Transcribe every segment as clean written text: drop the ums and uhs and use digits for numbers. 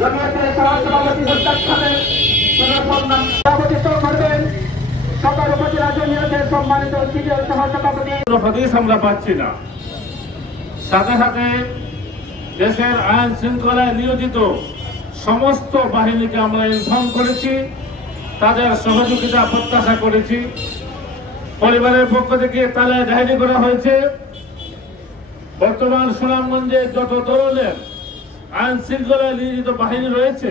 জমিয়তের সহসভাপতি মুস্তাক খানের সভাপতিত্ব করবেন সকল উপজেলা জমিয়তের সম্মানিত সিনিয়র সহসভাপতি। হদিস আমরা পাচ্ছি না, সাথে সাথে দেশের আইন শৃঙ্খলায় নিয়োজিত সমস্ত বাহিনীকে আমরা ইনফর্ম করেছি, তাদের সহযোগিতা প্রত্যাশা করেছি। পরিবারের পক্ষ থেকে তালায় ডায়েরি করা হয়েছে। বর্তমান সুনামগঞ্জে যত ধরনের আইন শৃঙ্খলায় নিয়োজিত বাহিনী রয়েছে,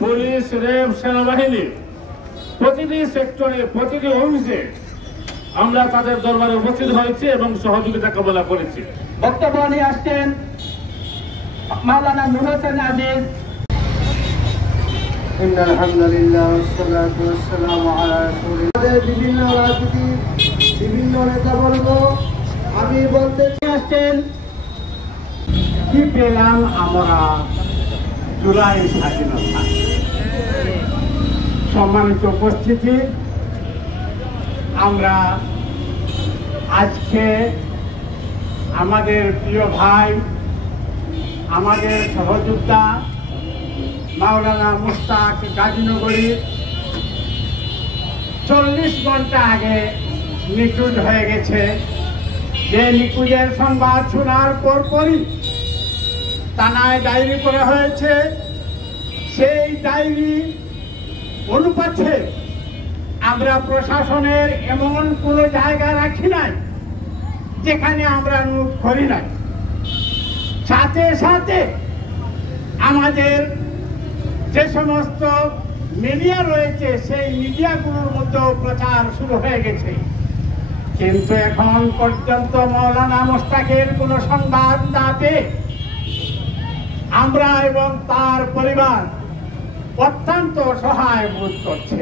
পুলিশ, র্যাব, সেনাবাহিনী, প্রতিটি সেক্টরে, প্রতিটি অফিসে আমরা তাদের দরবারে উপস্থিত হয়েছি এবং সহযোগিতা কামনা করেছি। বক্তব্য নিয়ে আসছেন মাওলানা নূর হোসেন আজিজ। বিভিন্ন রাজনীতি, বিভিন্ন নেতাবর্গ, আমি বলতে আসছেন কি পেলাম আমরা জুলাই স্বাধীনতা। সম্মানিত উপস্থিতি, আমরা আজকে আমাদের প্রিয় ভাই, আমাদের সহযোদ্ধা মাওলানা মুস্তাক গাজীনগরী 40 ঘন্টা আগে নিখোঁজ হয়ে গেছে। যে নিখোঁজের সংবাদ শোনার পরপরই থানায় ডায়েরি করা হয়েছে। সেই ডায়েরি অনুপাতে আমরা প্রশাসনের এমন কোনো জায়গা রাখি নাই যেখানে আমরা নোট করি নাই। সাথে সাথে আমাদের যে সমস্ত মিডিয়া রয়েছে সেই মিডিয়াগুলোর মধ্যেও প্রচার শুরু হয়ে গেছে, কিন্তু এখন পর্যন্ত মাওলানা মুস্তাকের কোনো সংবাদ না পেয়ে আমরা এবং তার পরিবার অত্যন্ত সহায় বোধ করছে।